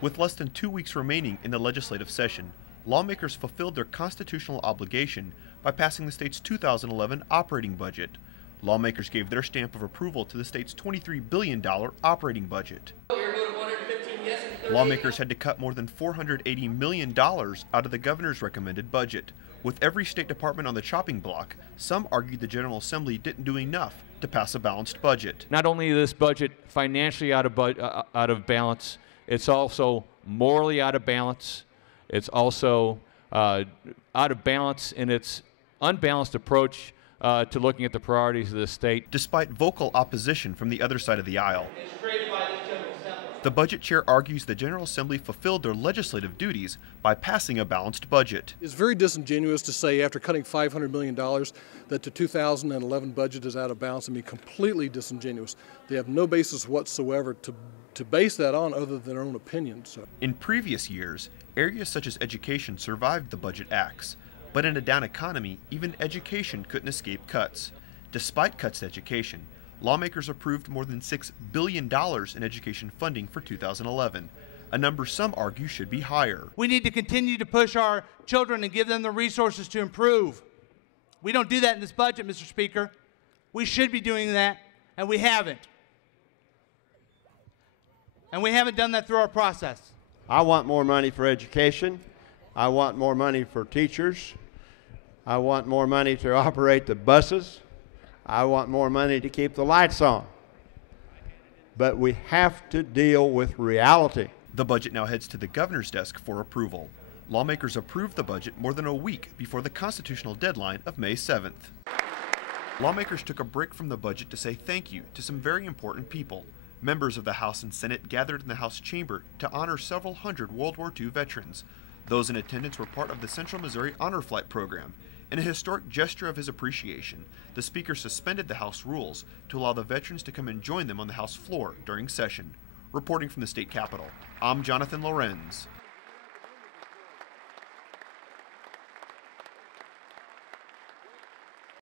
With less than 2 weeks remaining in the legislative session, lawmakers fulfilled their constitutional obligation by passing the state's 2011 operating budget. Lawmakers gave their stamp of approval to the state's $23 billion operating budget. Lawmakers had to cut more than $480 million out of the governor's recommended budget. With every state department on the chopping block, some argued the General Assembly didn't do enough to pass a balanced budget. Not only is this budget financially out of balance, it's also morally out of balance. It's also out of balance in its unbalanced approach to looking at the priorities of the state. Despite vocal opposition from the other side of the aisle, the budget chair argues the General Assembly fulfilled their legislative duties by passing a balanced budget. It's very disingenuous to say after cutting $500 million that the 2011 budget is out of balance. I mean, completely disingenuous. They have no basis whatsoever to base that on other than their own opinion. So. In previous years, areas such as education survived the budget axe. But in a down economy, even education couldn't escape cuts. Despite cuts to education, lawmakers approved more than $6 billion in education funding for 2011, a number some argue should be higher. We need to continue to push our children and give them the resources to improve. We don't do that in this budget, Mr. Speaker. We should be doing that, and we haven't. And we haven't done that through our process. I want more money for education. I want more money for teachers. I want more money to operate the buses. I want more money to keep the lights on. But we have to deal with reality. The budget now heads to the governor's desk for approval. Lawmakers approved the budget more than a week before the constitutional deadline of May 7th. Lawmakers took a break from the budget to say thank you to some very important people. Members of the House and Senate gathered in the House chamber to honor several hundred World War II veterans. Those in attendance were part of the Central Missouri Honor Flight program. In a historic gesture of his appreciation, the Speaker suspended the House rules to allow the veterans to come and join them on the House floor during session. Reporting from the state capitol, I'm Jonathan Lorenz.